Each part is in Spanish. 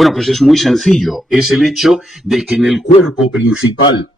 Bueno, pues es muy sencillo. Es el hecho de que en el cuerpo principal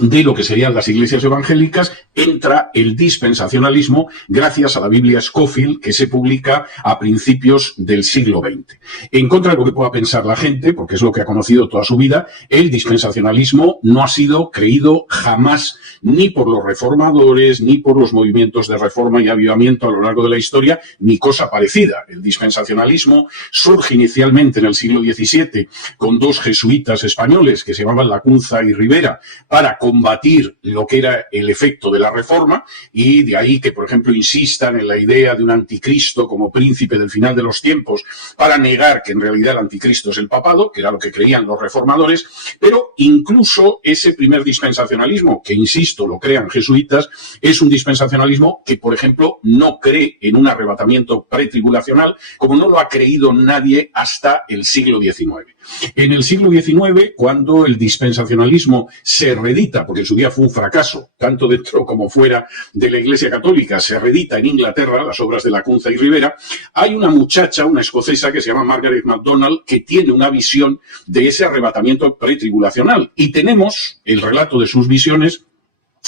de lo que serían las iglesias evangélicas entra el dispensacionalismo gracias a la Biblia Scofield, que se publica a principios del siglo XX. En contra de lo que pueda pensar la gente, porque es lo que ha conocido toda su vida, el dispensacionalismo no ha sido creído jamás ni por los reformadores, ni por los movimientos de reforma y avivamiento a lo largo de la historia, ni cosa parecida. El dispensacionalismo surge inicialmente en el siglo XVII con dos jesuitas españoles que se llamaban Lacunza y Rivera para combatir lo que era el efecto de la reforma, y de ahí que, por ejemplo, insistan en la idea de un anticristo como príncipe del final de los tiempos para negar que en realidad el anticristo es el papado, que era lo que creían los reformadores. Pero incluso ese primer dispensacionalismo, que insisto, lo crean jesuitas, es un dispensacionalismo que, por ejemplo, no cree en un arrebatamiento pretribulacional, como no lo ha creído nadie hasta el siglo XIX. En el siglo XIX, cuando el dispensacionalismo se reedita, porque en su día fue un fracaso, tanto dentro como fuera de la Iglesia Católica, se reedita en Inglaterra, las obras de Lacunza y Rivera, hay una muchacha, una escocesa que se llama Margaret MacDonald, que tiene una visión de ese arrebatamiento pretribulacional. Y tenemos el relato de sus visiones,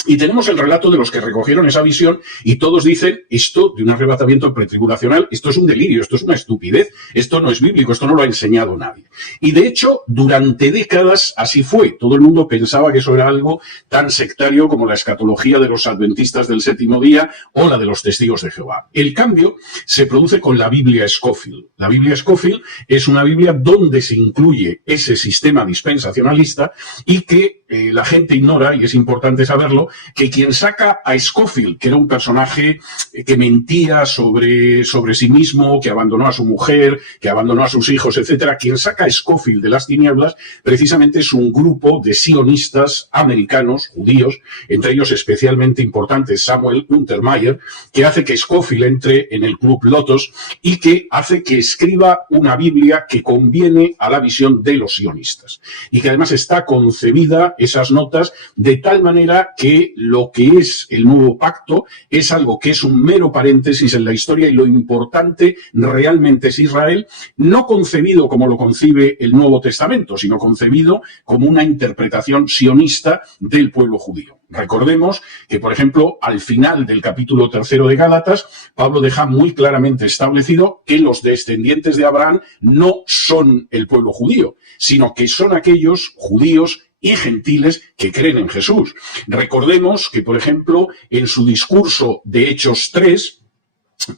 y tenemos el relato de los que recogieron esa visión, y todos dicen, esto de un arrebatamiento pretribulacional, esto es un delirio, esto es una estupidez, esto no es bíblico, esto no lo ha enseñado nadie. Y de hecho, durante décadas así fue. Todo el mundo pensaba que eso era algo tan sectario como la escatología de los adventistas del séptimo día o la de los testigos de Jehová. El cambio se produce con la Biblia Scofield. La Biblia Scofield es una Biblia donde se incluye ese sistema dispensacionalista y que la gente ignora, y es importante saberlo, que quien saca a Scofield, que era un personaje que mentía sobre sí mismo, que abandonó a su mujer, que abandonó a sus hijos, etcétera, quien saca a Scofield de las tinieblas precisamente es un grupo de sionistas americanos, judíos, entre ellos especialmente importante Samuel Untermyer, que hace que Scofield entre en el Club Lotos y que hace que escriba una Biblia que conviene a la visión de los sionistas y que además está concebida, esas notas, de tal manera que lo que es el nuevo pacto es algo que es un mero paréntesis en la historia, y lo importante realmente es Israel, no concebido como lo concibe el Nuevo Testamento, sino concebido como una interpretación sionista del pueblo judío. Recordemos que, por ejemplo, al final del capítulo 3 de Gálatas, Pablo deja muy claramente establecido que los descendientes de Abraham no son el pueblo judío, sino que son aquellos judíos y gentiles que creen en Jesús. Recordemos que, por ejemplo, en su discurso de Hechos 3,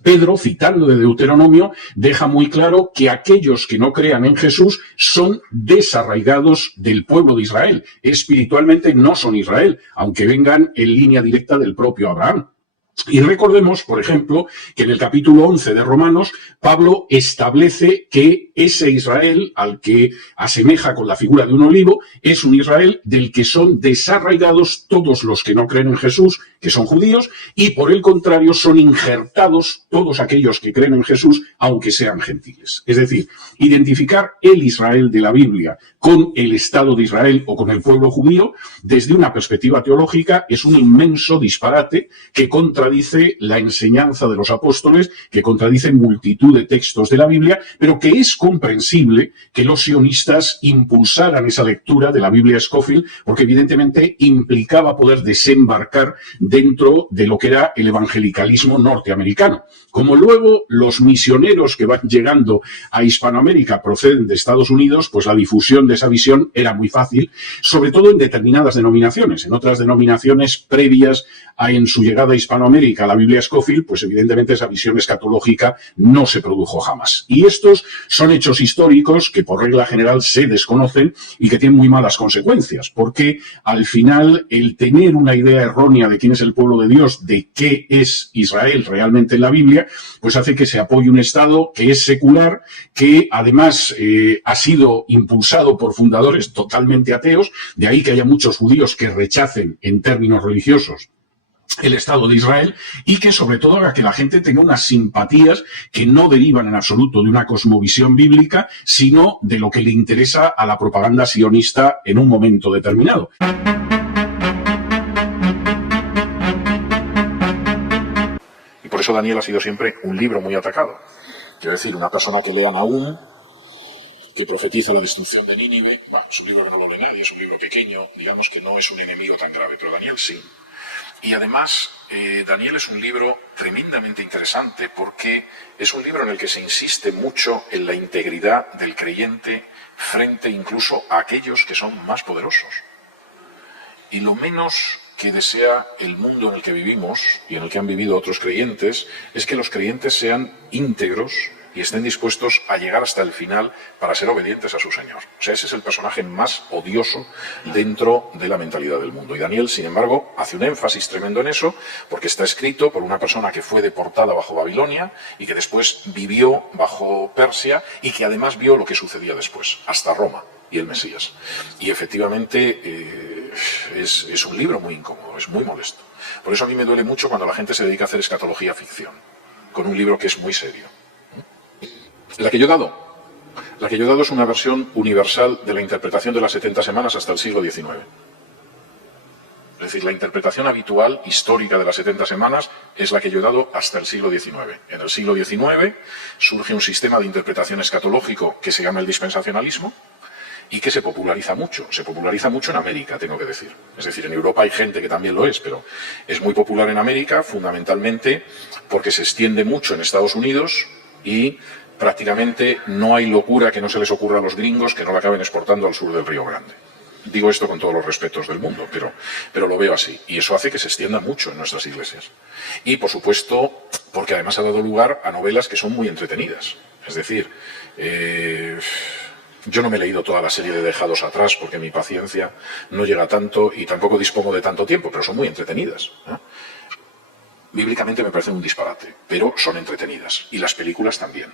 Pedro, citando de Deuteronomio, deja muy claro que aquellos que no crean en Jesús son desarraigados del pueblo de Israel. Espiritualmente no son Israel, aunque vengan en línea directa del propio Abraham. Y recordemos, por ejemplo, que en el capítulo 11 de Romanos, Pablo establece que ese Israel al que asemeja con la figura de un olivo es un Israel del que son desarraigados todos los que no creen en Jesús, que son judíos, y por el contrario son injertados todos aquellos que creen en Jesús, aunque sean gentiles. Es decir, identificar el Israel de la Biblia con el Estado de Israel o con el pueblo judío, desde una perspectiva teológica, es un inmenso disparate que contradice la enseñanza de los apóstoles, que contradice multitud de textos de la Biblia, pero que es comprensible que los sionistas impulsaran esa lectura de la Biblia Scofield, porque evidentemente implicaba poder desembarcar dentro de lo que era el evangelicalismo norteamericano. Como luego los misioneros que van llegando a Hispanoamérica proceden de Estados Unidos, pues la difusión de esa visión era muy fácil, sobre todo en determinadas denominaciones. En otras denominaciones previas en su llegada a Hispanoamérica a la Biblia Scofield, pues evidentemente esa visión escatológica no se produjo jamás. Y estos son hechos históricos que por regla general se desconocen y que tienen muy malas consecuencias, porque al final el tener una idea errónea de quién es el pueblo de Dios, de qué es Israel realmente en la Biblia, pues hace que se apoye un Estado que es secular, que además ha sido impulsado por fundadores totalmente ateos, de ahí que haya muchos judíos que rechacen en términos religiosos el Estado de Israel, y que sobre todo haga que la gente tenga unas simpatías que no derivan en absoluto de una cosmovisión bíblica, sino de lo que le interesa a la propaganda sionista en un momento determinado. Y por eso Daniel ha sido siempre un libro muy atacado. Quiero decir, una persona que lea Nahum que profetiza la destrucción de Nínive. Es un libro que no lo lee nadie, es un libro pequeño, digamos que no es un enemigo tan grave, pero Daniel sí. Y además, Daniel es un libro tremendamente interesante porque es un libro en el que se insiste mucho en la integridad del creyente frente incluso a aquellos que son más poderosos. Y lo menos que desea el mundo en el que vivimos y en el que han vivido otros creyentes es que los creyentes sean íntegros y estén dispuestos a llegar hasta el final para ser obedientes a su Señor. O sea, ese es el personaje más odioso dentro de la mentalidad del mundo. Y Daniel, sin embargo, hace un énfasis tremendo en eso, porque está escrito por una persona que fue deportada bajo Babilonia y que después vivió bajo Persia y que además vio lo que sucedía después, hasta Roma y el Mesías. Y efectivamente es un libro muy incómodo, es muy molesto. Por eso a mí me duele mucho cuando la gente se dedica a hacer escatología ficción, con un libro que es muy serio. La que yo he dado es una versión universal de la interpretación de las 70 semanas hasta el siglo XIX. Es decir, la interpretación habitual, histórica de las 70 semanas es la que yo he dado hasta el siglo XIX. En el siglo XIX surge un sistema de interpretación escatológico que se llama el dispensacionalismo y que se populariza mucho. Se populariza mucho en América, tengo que decir. Es decir, en Europa hay gente que también lo es, pero es muy popular en América fundamentalmente porque se extiende mucho en Estados Unidos y prácticamente no hay locura que no se les ocurra a los gringos que no la acaben exportando al sur del Río Grande. Digo esto con todos los respetos del mundo, pero lo veo así. Y eso hace que se extienda mucho en nuestras iglesias. Y, por supuesto, porque además ha dado lugar a novelas que son muy entretenidas. Es decir, yo no me he leído toda la serie de Dejados Atrás porque mi paciencia no llega tanto y tampoco dispongo de tanto tiempo, pero son muy entretenidas. Bíblicamente me parecen un disparate, pero son entretenidas. Y las películas también.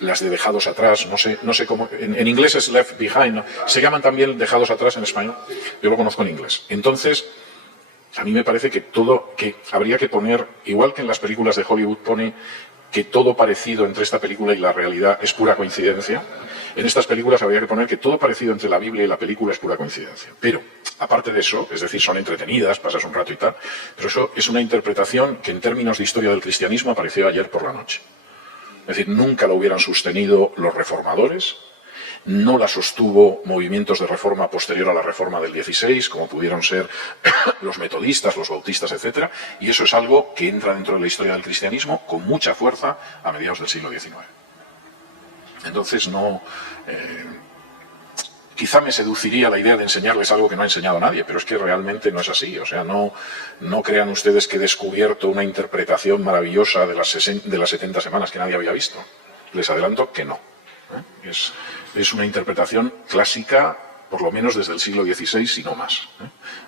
Las de Dejados Atrás, no sé cómo, en inglés es Left Behind, ¿no? Se llaman también Dejados Atrás en español, yo lo conozco en inglés. Entonces, a mí me parece que habría que poner, igual que en las películas de Hollywood pone que todo parecido entre esta película y la realidad es pura coincidencia, en estas películas habría que poner que todo parecido entre la Biblia y la película es pura coincidencia. Pero, aparte de eso, es decir, son entretenidas, pasas un rato y tal, pero eso es una interpretación que en términos de historia del cristianismo apareció ayer por la noche. Es decir, nunca la hubieran sostenido los reformadores, no la sostuvo movimientos de reforma posterior a la reforma del 16, como pudieron ser los metodistas, los bautistas, etc. Y eso es algo que entra dentro de la historia del cristianismo con mucha fuerza a mediados del siglo XIX. Entonces, quizá me seduciría la idea de enseñarles algo que no ha enseñado nadie, pero es que realmente no es así. O sea, no crean ustedes que he descubierto una interpretación maravillosa de las 70 semanas que nadie había visto. Les adelanto que no. Es una interpretación clásica, por lo menos desde el siglo XVI, si no más,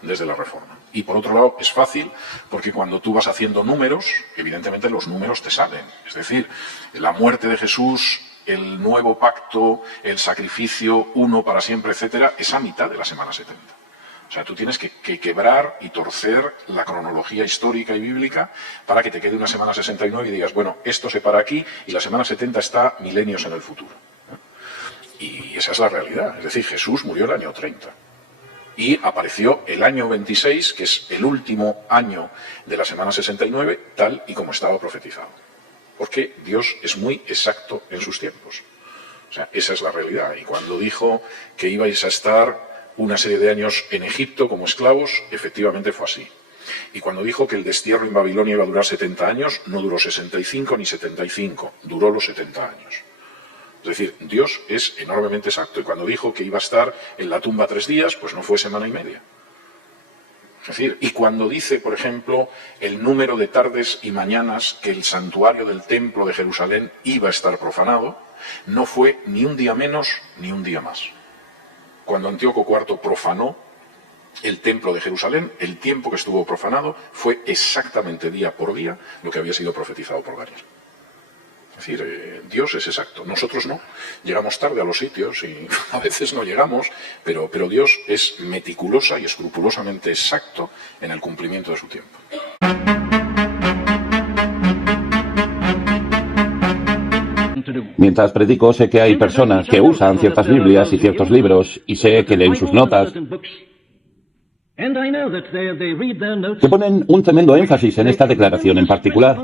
desde la Reforma. Y por otro lado, es fácil, porque cuando tú vas haciendo números, evidentemente los números te salen. Es decir, la muerte de Jesús, el nuevo pacto, el sacrificio, uno para siempre, etcétera, es a mitad de la semana 70. O sea, tú tienes que quebrar y torcer la cronología histórica y bíblica para que te quede una semana 69 y digas, bueno, esto se para aquí y la semana 70 está milenios en el futuro. Y esa es la realidad. Es decir, Jesús murió el año 30. Y apareció el año 26, que es el último año de la semana 69, tal y como estaba profetizado. Porque Dios es muy exacto en sus tiempos. O sea, esa es la realidad. Y cuando dijo que ibais a estar una serie de años en Egipto como esclavos, efectivamente fue así. Y cuando dijo que el destierro en Babilonia iba a durar 70 años, no duró 65 ni 75, duró los 70 años. Es decir, Dios es enormemente exacto. Y cuando dijo que iba a estar en la tumba 3 días, pues no fue semana y media. Es decir, y cuando dice, por ejemplo, el número de tardes y mañanas que el santuario del templo de Jerusalén iba a estar profanado, no fue ni un día menos ni un día más. Cuando Antíoco IV profanó el templo de Jerusalén, el tiempo que estuvo profanado fue exactamente día por día lo que había sido profetizado por Daniel. Es decir, Dios es exacto, nosotros no. Llegamos tarde a los sitios y a veces no llegamos, pero Dios es meticulosa y escrupulosamente exacto en el cumplimiento de su tiempo. Mientras predico, sé que hay personas que usan ciertas Biblias y ciertos libros y sé que leen sus notas. que ponen un tremendo énfasis en esta declaración en particular,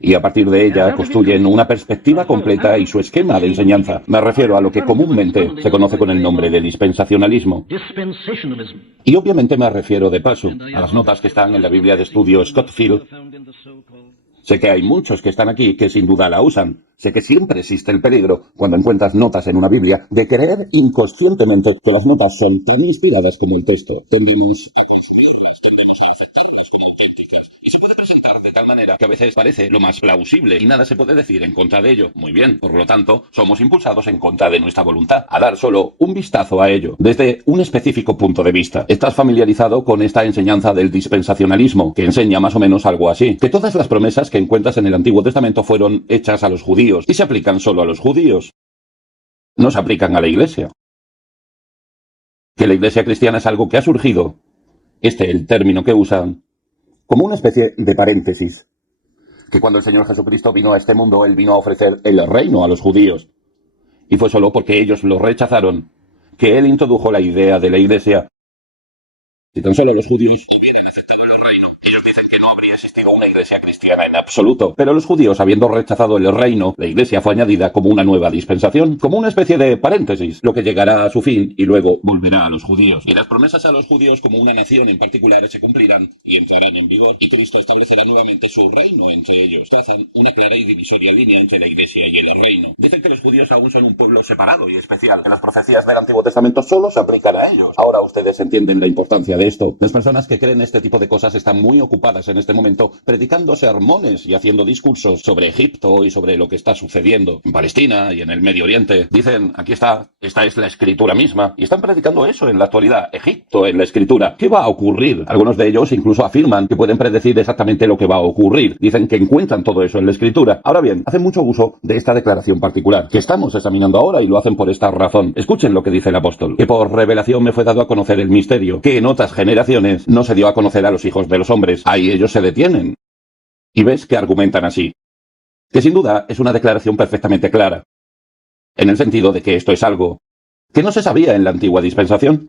y a partir de ella construyen una perspectiva completa y su esquema de enseñanza. Me refiero a lo que comúnmente se conoce con el nombre de dispensacionalismo. Y obviamente me refiero de paso a las notas que están en la Biblia de estudio Scofield. Sé que hay muchos que están aquí que sin duda la usan. Sé que siempre existe el peligro, cuando encuentras notas en una Biblia, de creer inconscientemente que las notas son tan inspiradas como el texto. Tendemos de tal manera que a veces parece lo más plausible y nada se puede decir en contra de ello. Muy bien, por lo tanto, somos impulsados en contra de nuestra voluntad a dar solo un vistazo a ello, desde un específico punto de vista. ¿Estás familiarizado con esta enseñanza del dispensacionalismo, que enseña más o menos algo así? Que todas las promesas que encuentras en el Antiguo Testamento fueron hechas a los judíos y se aplican solo a los judíos. No se aplican a la Iglesia. Que la Iglesia cristiana es algo que ha surgido, el término que usan, como una especie de paréntesis. Que cuando el Señor Jesucristo vino a este mundo, Él vino a ofrecer el reino a los judíos. Y fue solo porque ellos lo rechazaron que Él introdujo la idea de la Iglesia. Si tan solo los judíos hubieran aceptado el reino, ellos dicen que no habría existido una Iglesia cristiana en absoluto. Pero los judíos, habiendo rechazado el reino, la Iglesia fue añadida como una nueva dispensación, como una especie de paréntesis, lo que llegará a su fin y luego volverá a los judíos. Y las promesas a los judíos como una nación en particular se cumplirán y entrarán en vigor, y Cristo establecerá nuevamente su reino entre ellos. Trazan una clara y divisoria línea entre la Iglesia y el reino. Dicen que los judíos aún son un pueblo separado y especial, que las profecías del Antiguo Testamento solo se aplican a ellos. Ahora ustedes entienden la importancia de esto. Las personas que creen este tipo de cosas están muy ocupadas en este momento predicando sermones y haciendo discursos sobre Egipto y sobre lo que está sucediendo en Palestina y en el Medio Oriente. Dicen, aquí está, esta es la escritura misma. Y están predicando eso en la actualidad. Egipto en la escritura. ¿Qué va a ocurrir? Algunos de ellos incluso afirman que pueden predecir exactamente lo que va a ocurrir. Dicen que encuentran todo eso en la escritura. Ahora bien, hacen mucho uso de esta declaración particular, que estamos examinando ahora, y lo hacen por esta razón. Escuchen lo que dice el apóstol. Que por revelación me fue dado a conocer el misterio, que en otras generaciones no se dio a conocer a los hijos de los hombres. Ahí ellos se detienen. Y ves que argumentan así. Que sin duda es una declaración perfectamente clara. En el sentido de que esto es algo que no se sabía en la antigua dispensación.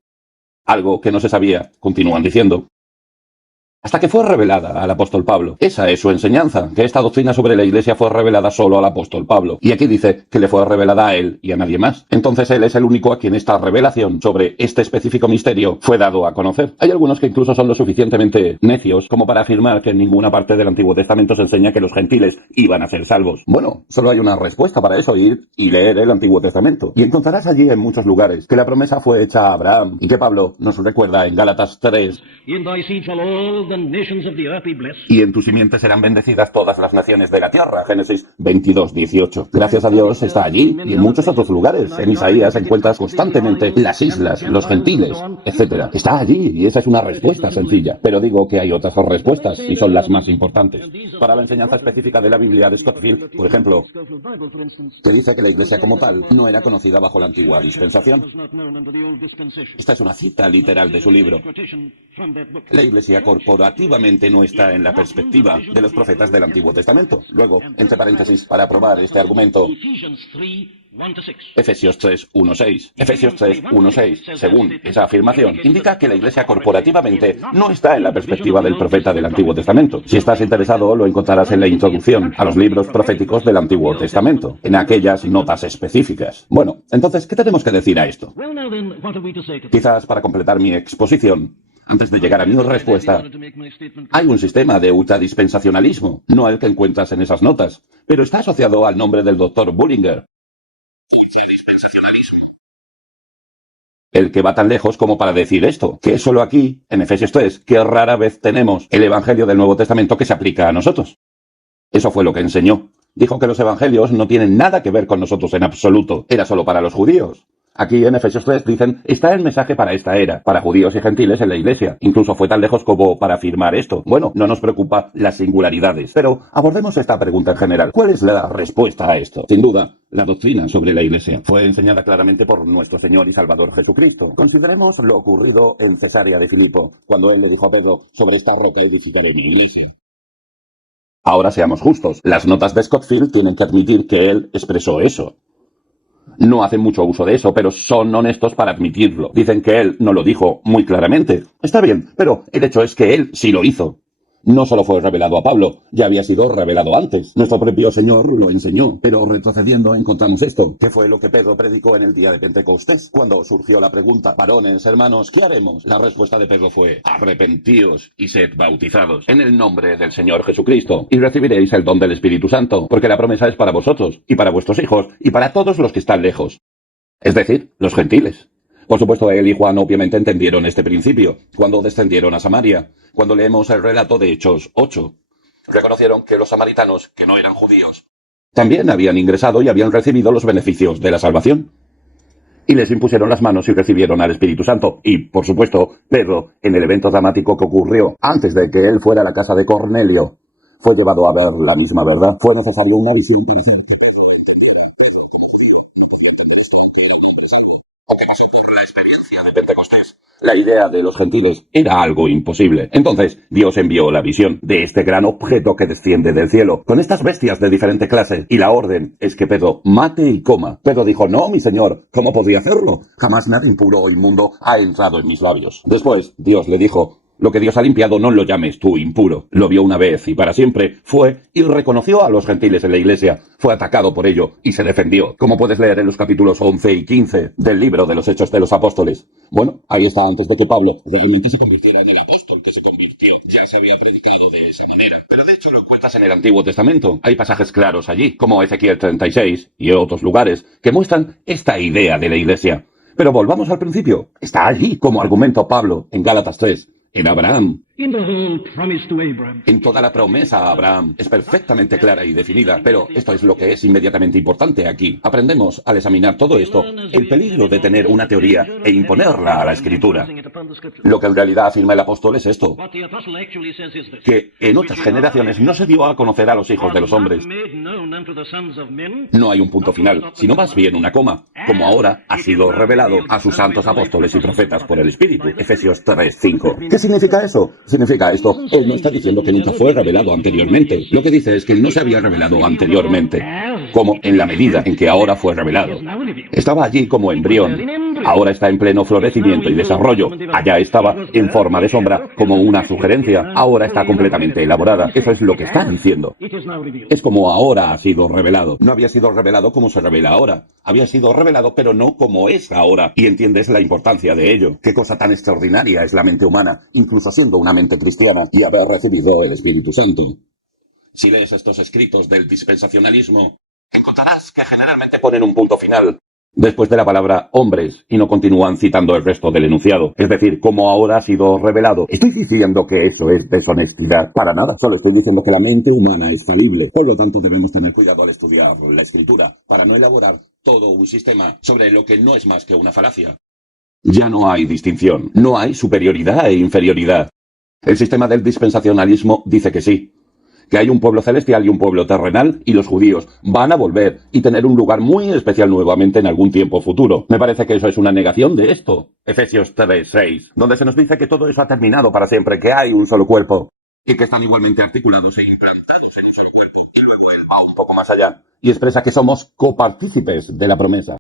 Algo que no se sabía, continúan diciendo, hasta que fue revelada al apóstol Pablo. Esa es su enseñanza, que esta doctrina sobre la Iglesia fue revelada solo al apóstol Pablo. Y aquí dice que le fue revelada a él y a nadie más. Entonces él es el único a quien esta revelación sobre este específico misterio fue dado a conocer. Hay algunos que incluso son lo suficientemente necios como para afirmar que en ninguna parte del Antiguo Testamento se enseña que los gentiles iban a ser salvos. Bueno, solo hay una respuesta para eso: ir y leer el Antiguo Testamento. Y encontrarás allí en muchos lugares que la promesa fue hecha a Abraham, y que Pablo nos recuerda en Gálatas 3. Y en tu simiente serán bendecidas todas las naciones de la tierra. Génesis 22:18. Gracias a Dios está allí y en muchos otros lugares. En Isaías encuentras constantemente las islas, los gentiles, etc. Está allí y esa es una respuesta sencilla. Pero digo que hay otras respuestas y son las más importantes. Para la enseñanza específica de la Biblia de Scofield, por ejemplo, que dice que la Iglesia como tal no era conocida bajo la antigua dispensación. Esta es una cita literal de su libro. La Iglesia corporativamente no está en la perspectiva de los profetas del Antiguo Testamento. Luego, entre paréntesis, para probar este argumento, Efesios 3:1-6. Efesios 3:1-6, según esa afirmación, indica que la Iglesia corporativamente no está en la perspectiva del profeta del Antiguo Testamento. Si estás interesado, lo encontrarás en la introducción a los libros proféticos del Antiguo Testamento, en aquellas notas específicas. Bueno, entonces, ¿qué tenemos que decir a esto? Quizás para completar mi exposición, antes de llegar a mi respuesta, hay un sistema de ultradispensacionalismo, no el que encuentras en esas notas, pero está asociado al nombre del Dr. Bullinger. El que va tan lejos como para decir esto, que es solo aquí, en Efesios 3, que rara vez tenemos el Evangelio del Nuevo Testamento que se aplica a nosotros. Eso fue lo que enseñó. Dijo que los Evangelios no tienen nada que ver con nosotros en absoluto. Era solo para los judíos. Aquí en Efesios 3 dicen, está el mensaje para esta era, para judíos y gentiles en la Iglesia. Incluso fue tan lejos como para afirmar esto. Bueno, no nos preocupa las singularidades, pero abordemos esta pregunta en general. ¿Cuál es la respuesta a esto? Sin duda, la doctrina sobre la Iglesia fue enseñada claramente por nuestro Señor y Salvador Jesucristo. Consideremos lo ocurrido en Cesarea de Filipo, cuando él le dijo a Pedro, sobre esta roca edificaré mi iglesia. Ahora seamos justos, las notas de Scofield tienen que admitir que él expresó eso. no hacen mucho uso de eso, pero son honestos para admitirlo. Dicen que él no lo dijo muy claramente. Está bien, pero el hecho es que él sí lo hizo. No solo fue revelado a Pablo, ya había sido revelado antes. Nuestro propio Señor lo enseñó. Pero retrocediendo encontramos esto. ¿Qué fue lo que Pedro predicó en el día de Pentecostés? Cuando surgió la pregunta, varones, hermanos, ¿qué haremos? La respuesta de Pedro fue, arrepentíos y sed bautizados en el nombre del Señor Jesucristo y recibiréis el don del Espíritu Santo, porque la promesa es para vosotros y para vuestros hijos y para todos los que están lejos. Es decir, los gentiles. Por supuesto, él y Juan obviamente entendieron este principio cuando descendieron a Samaria. Cuando leemos el relato de Hechos 8, reconocieron que los samaritanos, que no eran judíos, también habían ingresado y habían recibido los beneficios de la salvación. Y les impusieron las manos y recibieron al Espíritu Santo. Y, por supuesto, Pedro, en el evento dramático que ocurrió antes de que él fuera a la casa de Cornelio, fue llevado a ver la misma verdad. Fue necesario una visión presente. Pentecostés. La idea de los gentiles era algo imposible. Entonces, Dios envió la visión de este gran objeto que desciende del cielo, con estas bestias de diferente clase, y la orden es que Pedro mate y coma. Pedro dijo, no, mi señor, ¿cómo podría hacerlo? Jamás nada impuro o inmundo ha entrado en mis labios. Después, Dios le dijo, lo que Dios ha limpiado no lo llames tú impuro. Lo vio una vez y para siempre. Fue y reconoció a los gentiles en la iglesia. Fue atacado por ello y se defendió. Como puedes leer en los capítulos 11 y 15 del libro de los Hechos de los Apóstoles. Bueno, ahí está antes de que Pablo realmente se convirtiera en el apóstol que se convirtió. Ya se había predicado de esa manera. Pero de hecho lo encuentras en el Antiguo Testamento. Hay pasajes claros allí, como Ezequiel 36 y otros lugares, que muestran esta idea de la iglesia. Pero volvamos al principio. Está allí como argumento Pablo en Gálatas 3. En Abraham. En toda la promesa a Abraham es perfectamente clara y definida, pero esto es lo que es inmediatamente importante aquí. Aprendemos al examinar todo esto el peligro de tener una teoría e imponerla a la Escritura. Lo que en realidad afirma el apóstol es esto, que en otras generaciones no se dio a conocer a los hijos de los hombres. No hay un punto final, sino más bien una coma, como ahora ha sido revelado a sus santos apóstoles y profetas por el Espíritu. Efesios 3:5. ¿Qué significa eso? Significa esto. Él no está diciendo que nunca fue revelado anteriormente. Lo que dice es que no se había revelado anteriormente, como en la medida en que ahora fue revelado. Estaba allí como embrión. Ahora está en pleno florecimiento y desarrollo. Allá estaba en forma de sombra, como una sugerencia. Ahora está completamente elaborada. Eso es lo que está diciendo. Es como ahora ha sido revelado. No había sido revelado como se revela ahora. Había sido revelado, pero no como es ahora. Y entiendes la importancia de ello. Qué cosa tan extraordinaria es la mente humana, incluso siendo una mente cristiana y haber recibido el Espíritu Santo. Si lees estos escritos del dispensacionalismo, encontrarás que generalmente ponen un punto final después de la palabra hombres y no continúan citando el resto del enunciado. Es decir, como ahora ha sido revelado. ¿Estoy diciendo que eso es deshonestidad? Para nada. Solo estoy diciendo que la mente humana es falible. Por lo tanto, debemos tener cuidado al estudiar la Escritura para no elaborar todo un sistema sobre lo que no es más que una falacia. Ya no hay distinción. No hay superioridad e inferioridad. El sistema del dispensacionalismo dice que sí, que hay un pueblo celestial y un pueblo terrenal, y los judíos van a volver y tener un lugar muy especial nuevamente en algún tiempo futuro. Me parece que eso es una negación de esto. Efesios 3:6, donde se nos dice que todo eso ha terminado para siempre, que hay un solo cuerpo, y que están igualmente articulados e implantados en un solo cuerpo. Y luego él va un poco más allá, y expresa que somos copartícipes de la promesa.